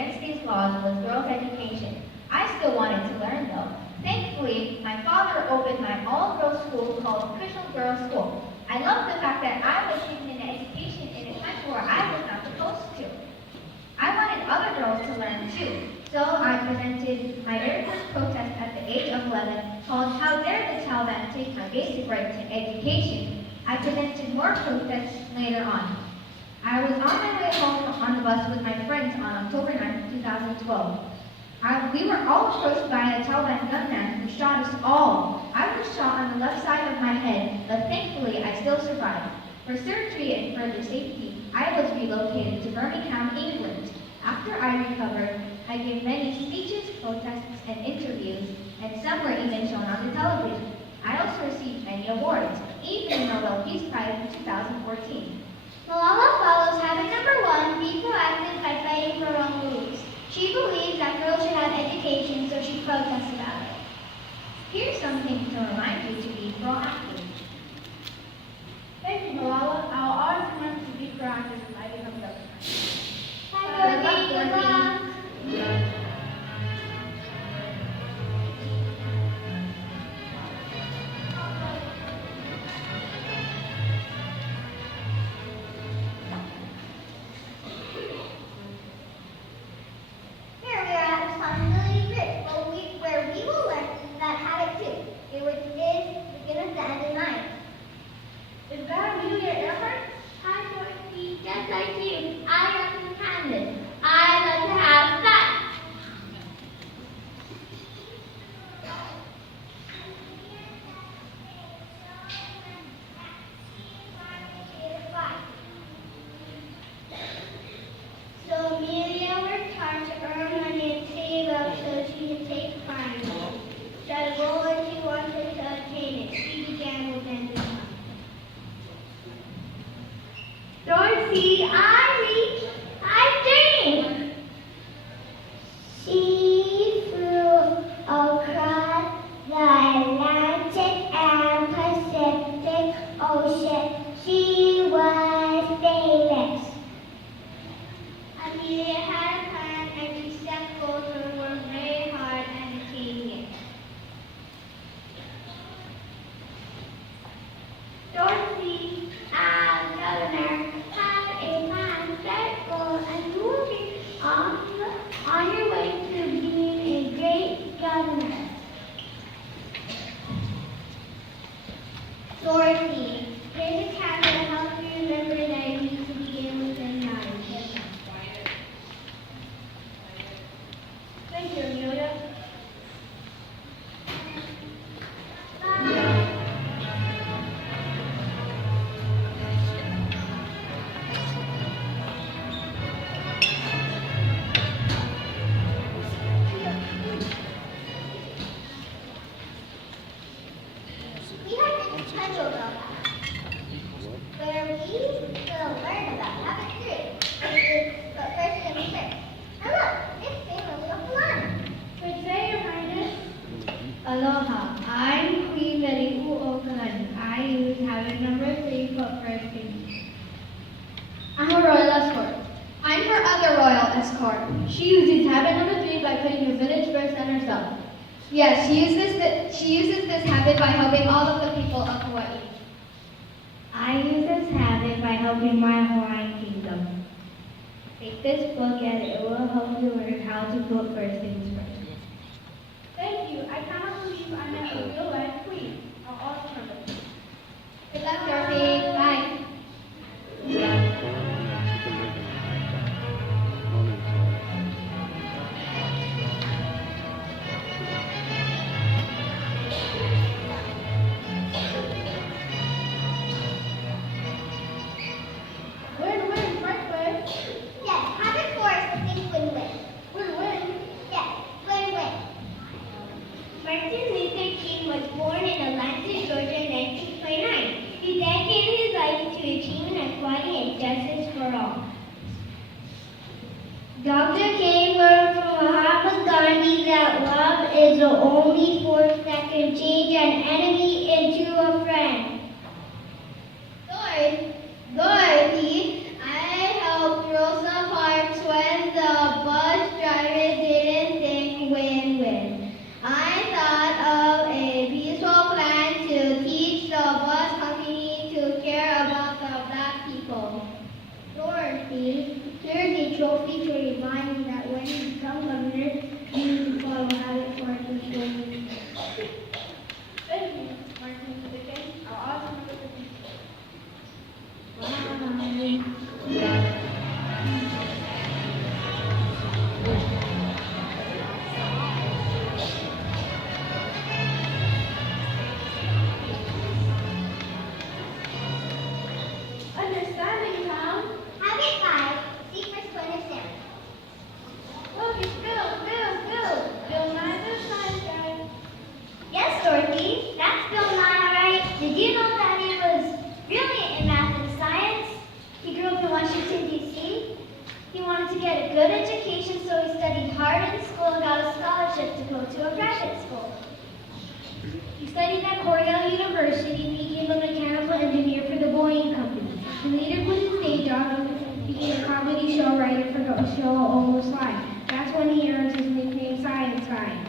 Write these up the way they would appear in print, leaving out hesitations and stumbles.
against these laws was girls' education. I still wanted to learn though. Thankfully, my father opened my all-girls school called Crystal Girls School. I loved the fact that I was given an education in a country where I was not supposed to. I wanted other girls to learn too, so I presented my very first protest at the age of 11 called How Dare the Taliban Take My Basic Right to Education. I presented more protests later on. I was on my way home on the bus with my friends on October 9, 2012. We were all approached by a Taliban gunman who shot us all. I was shot on the left side of my head, but thankfully I still survived. For surgery and further safety, I was relocated to Birmingham, England. After I recovered, I gave many speeches, protests, and interviews, and some were even shown on the television. I also received many awards, even the Nobel Peace Prize in 2014. Malala follows habit number 1, be proactive by fighting for her own beliefs. She believes that girls should have education, so she protests about it. Here's something to remind you to be proactive. Thank you, Malala. I will always remember to be proactive in fighting for government. Bye, Dorothy. Good luck. Here we are at Responsibility Grid, where we will learn about habit 2, which is begin with the end in mind. Is that Amelia Earhart? Hi, Dorothy. Just like you, I am Candace. I love to have fun. So Amelia worked hard to earn money and save up so she could take finals. She had a goal and she wanted to attain it. She began with end in mind. Dorothy, I dream. She flew across the Atlantic and Pacific Ocean. She was famous. Amelia had a plan and she set goals and worked very hard at attaining it. Dorothy, as governor, have a plan, set goals, and you will be on your way to being a great governor. Dorothy, here's a cat that helps you remember that you need to begin with in mind. Thank you, Amelia. We have this puzzle about where we will learn about habit 3, but first can we learn. Hello, it's Family of One. For today, Your Highness, Aloha, I'm Queen Meriku Okahan. I use habit number 3 for first thing. I'm a royal escort. I'm her other royal escort. She uses habit number 3 by putting her village first and herself. Yes, she uses this habit by helping all of the people of Hawaii. I use this habit by helping my Hawaiian kingdom. Take this book and it will help you learn how to put first things first. thank you. I cannot believe I met a real-life queen. I'll always remember this. Good luck, Dorothy. Bye. Win-win, Franklin. Yes, habit 4 is to think win-win. Win-win. Yes, win-win. Martin Luther King was born in Atlanta, Georgia in 1929. He dedicated his life to achieving equality and justice for all. Dr. King learned from Mahatma Gandhi that love is the only force that can change an enemy into a friend. Dorothy, I helped Rosa Parks when the bus started school and got a scholarship to go to a private school. He studied at Cornell University and became a mechanical engineer for the Boeing Company. He later quit his day job and became a comedy show writer for the show Almost Live. That's when he earned his nickname Science Guy.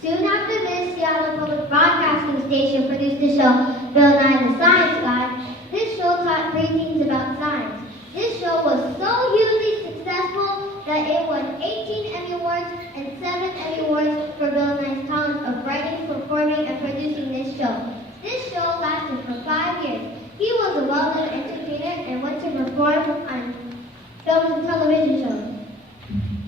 Soon after this, Seattle Public Broadcasting Station produced the show Bill Nye the Science Guy. This show taught 3 things about science. This show was so hugely successful that it won 18 Emmy Awards and 7 Emmy Awards for Bill Nye's talent of writing, performing, and producing this show. This show lasted for 5 years. He was a well-known entertainer and went to perform on films and television shows.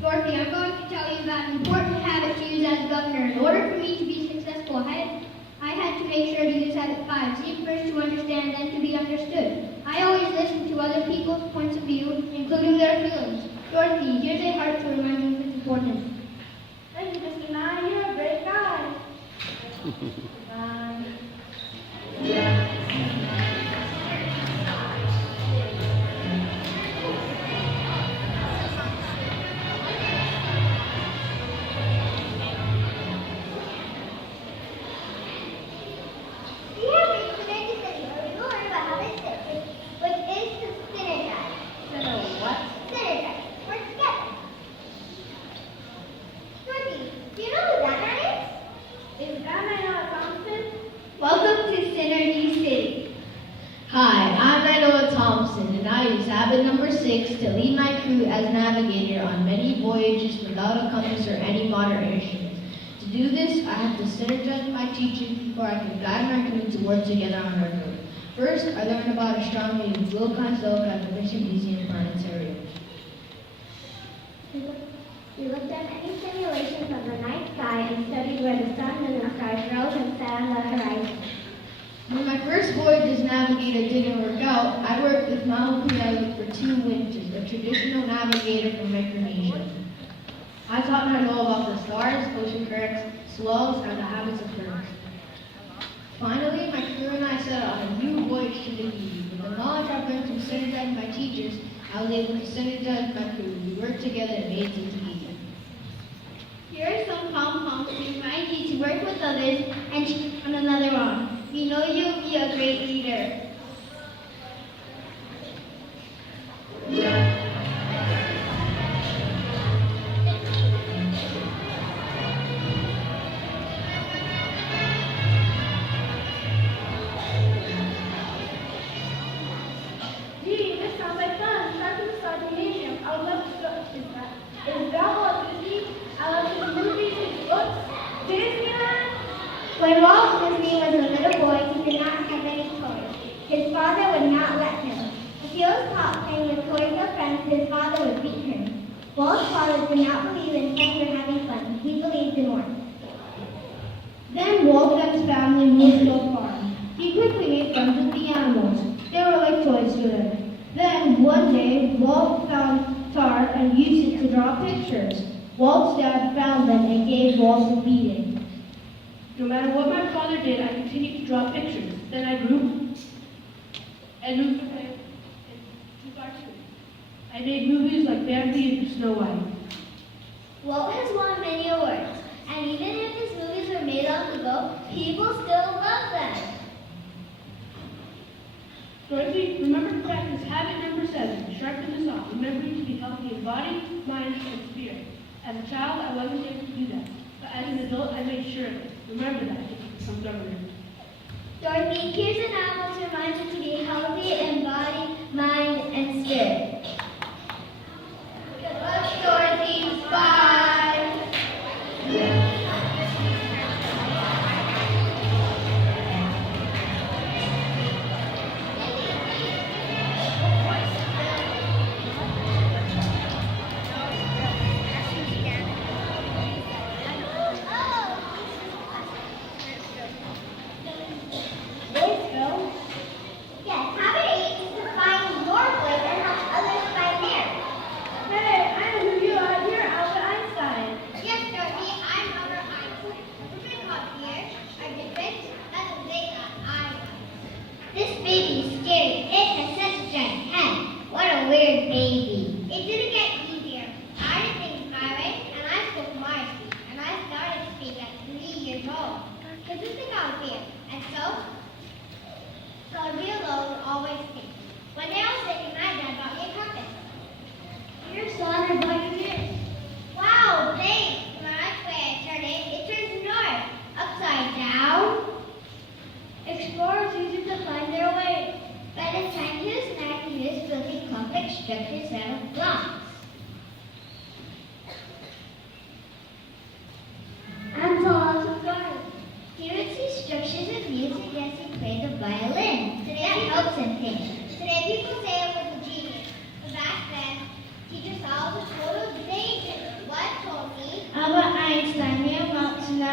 Dorothy, I'm going to tell you about an important habit to use as governor. In order for me to be successful, I had to make sure to use habit 5, seek first to understand, then to be understood. I always listen to other people's points of view, including their feelings. Dorothy, here's a heart to remind you of its importance. Thank you, Mr. Nye. You're a great guy. We have reached the next study where we will learn about habit 6, which is to synergize. What? Synergize. Work together. Dorothy, do you know who that man is? Is that Iowa Thompson? Welcome to Synergy City. Hi, I'm Iowa Thompson, and I use habit number 6 to lead my crew as navigator on many voyages without a compass or any modern instruments. To do this, I have to synergize my teaching before I can guide my crew to work together on our road. First, I learned about astronomy with Will Conzoka at the Mission Museum Planetarium. We looked at many simulations of the night sky and studied where the sun and the stars rose and set on the horizon. When my first voyage as navigator didn't work out, I worked with Maupinelli for 2 winters, a traditional navigator from Micronesia. I taught him to know about the stars, ocean currents, swells, and the habits of birds. Finally, my crew and I set out on a new voyage to Tahiti. With the knowledge I've learned from synergizing my teachers, I was able to synergize my crew. We worked together and made it to Tahiti. Here are some pom-poms to remind you to work with others and cheer one another on. We know you'll be a great leader. Gee, this sounds like fun. Start to the Sardinasium. I would love to go. Is that Walt Disney? I love his movies, his books. Disneyland? When Walt Disney was a little boy, he did not have any toys. His father would not let him. If he was caught playing with toys or friends, his father would beat him. Walt's father did not believe in playing or having fun. He believed in work. Then Walt and his family moved to a farm. He quickly made friends with the animals. They were like toys to him. Then one day, Walt found tar and used it to draw pictures. Walt's dad found them and gave Walt a beating. No matter what my father did, I continued to draw pictures. Then I grew and moved away to cartoons. I made movies like Bambi and Snow White. Walt has won many awards, and even if his movies were made long ago, people still love them. Dorothy, remember to practice habit number 7, sharpen the saw, remembering to be healthy in body, mind, and spirit. As a child, I wasn't able to do that, but as an adult, I made sure of it. Remember that if you become governor. Dorothy, here's an apple to remind you to be healthy in body, mind, and spirit. Good luck, Dorothy. Bye. Yes, habit 8 is to find your place and help others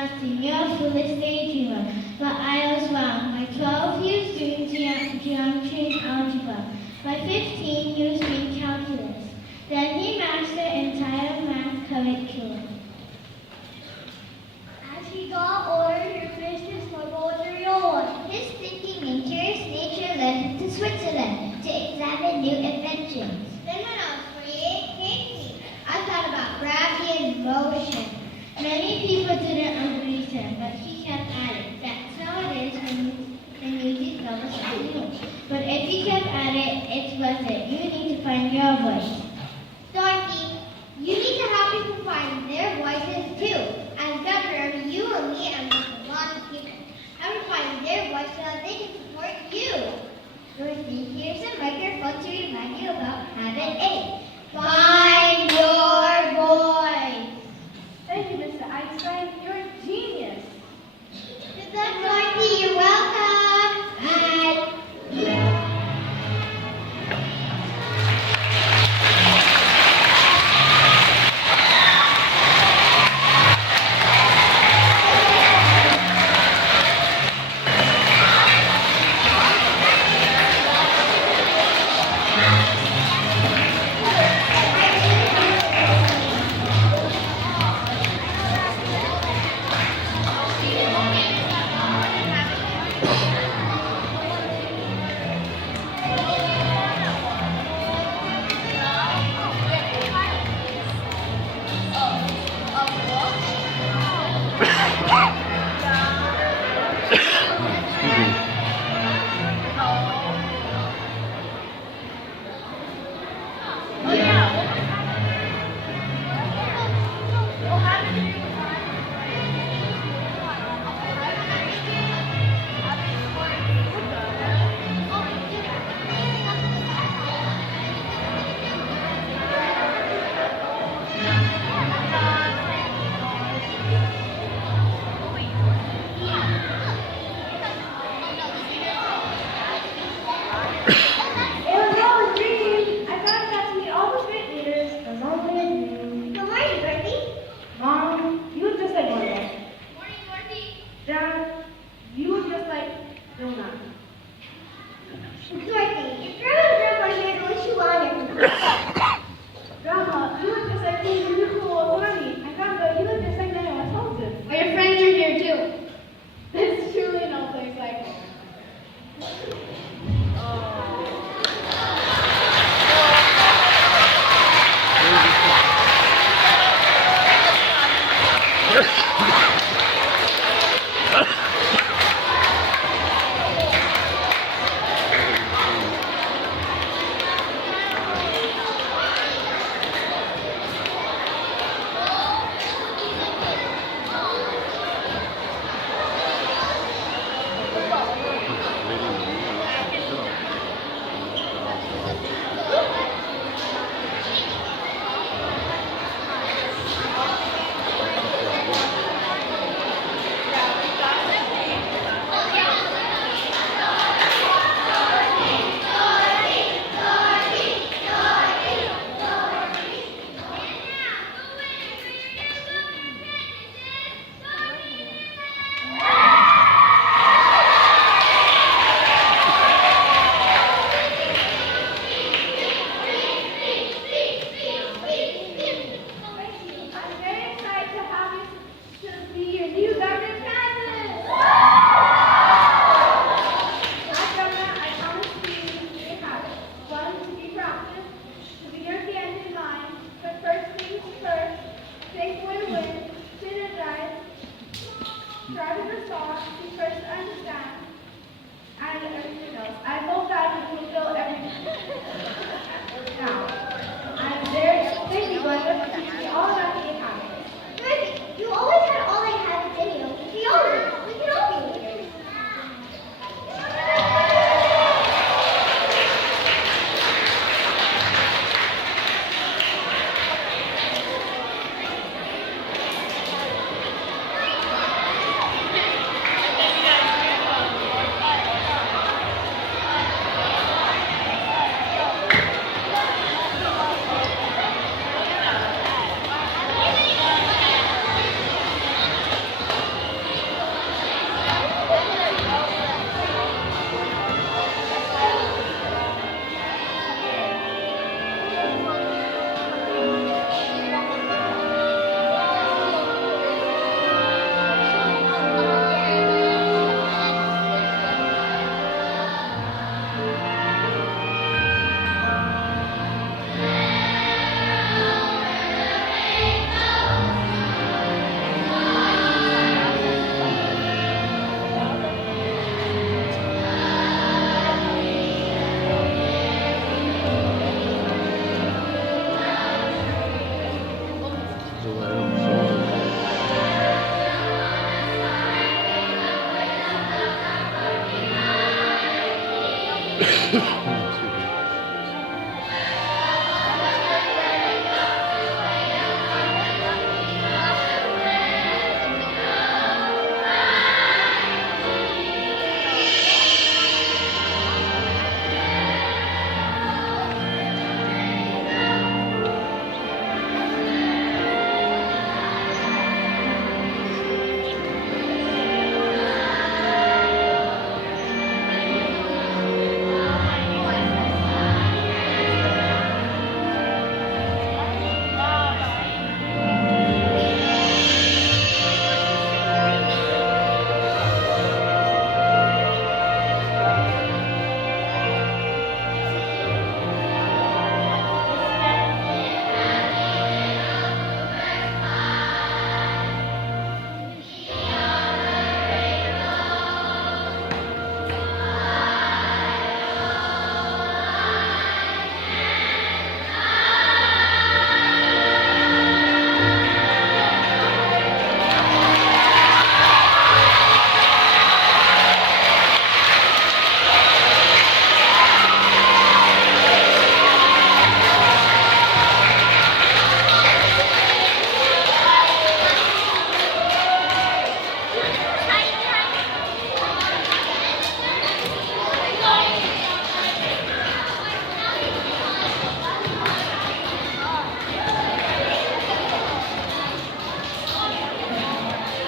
announcing your foolish daydreamer. But I was wrong. My 12, he was doing geometry and algebra. My 15, he was doing calculus. Then he mastered entire math curriculum. As he got older, your business level was a real one. His thinking and curious nature led him to Switzerland to examine new inventions. Then when I was 3, it came to me. I thought about gravity and motion. Many people didn't agree with him, but he kept at it. That's how it is when you discover something new. But if you kept at it, it's worth it. You need to find your voice. Dorothy, you need to help people find their voices too. As governor, you and me and a lot of people have to find their voice so that they can support you. Dorothy, here's a microphone to remind you about habit 8. Find your voice. Thank you, Mr. Einstein. You're a genius. Good luck, Dorothy. You're welcome. Bye.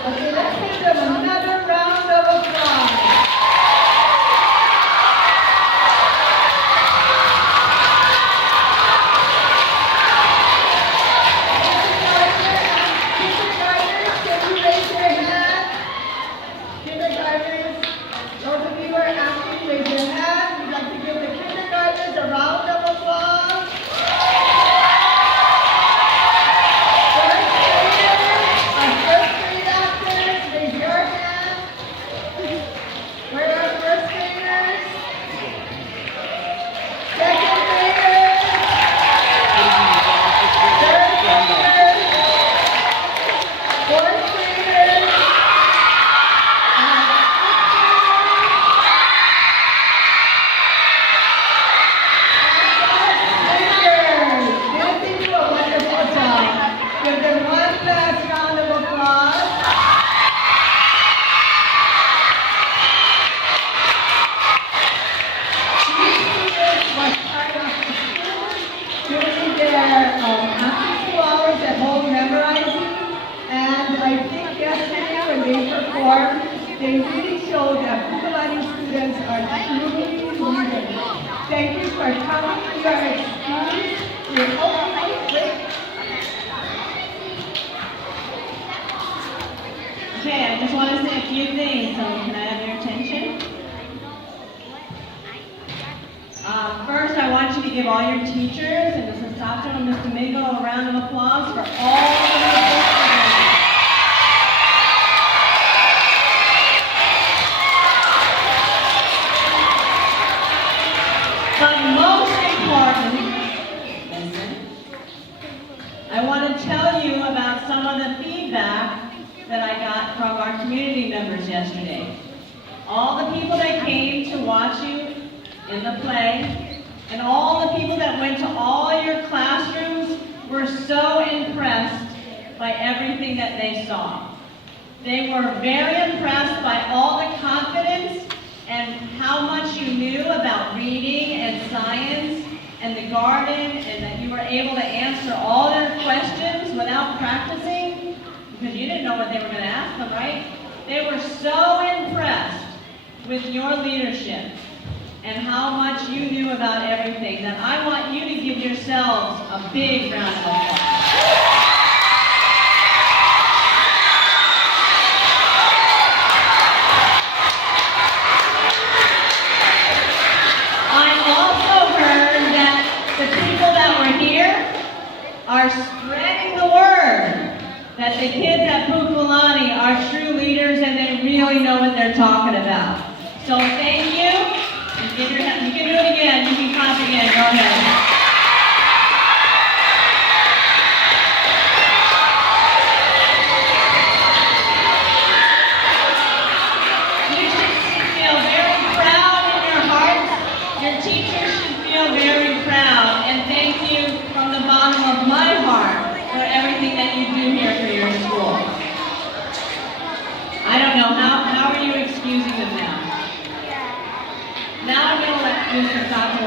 Okay, let's give them another round of applause. Kindergartners, can you raise your hand? Kindergartners, those of you who are asking, raise your hand. We'd like to give the kindergartners a round of applause. First graders, our first grade actors, raise your hand. Where are first graders? Second graders. Third graders. Fourth graders. Didn't they do a wonderful job? Give them one last round of applause. These students were part of the school during their after-school hours at home memorizing, and I think yesterday when they performed, they really showed that Pukalani students are truly leaders. Thank you for coming. You are excused. You're okay. Wait. Okay, I just want to say a few things, so can I have your attention? First, I want you to give all your teachers and Mrs. Sato and Mr. Domingo a round of applause for all of their work. But most important, listen, I want to tell you about some of the feedback that I got from our community members yesterday. All the people that came to watch you in the play, and all the people that went to all your classrooms were so impressed by everything that they saw. They were very impressed by all the confidence and how much you knew about reading and science and the garden, and that you were able to answer all their questions without practicing, because you didn't know what they were going to ask them, right? They were so impressed with your leadership and how much you knew about everything that I want you to give yourselves a big round of applause. I also heard that the people that were here are spreading the word that the kids at Pukalani are true leaders and they really know what they're talking about. So thank you. You can do it again. You can clap again. Go ahead. just the faculty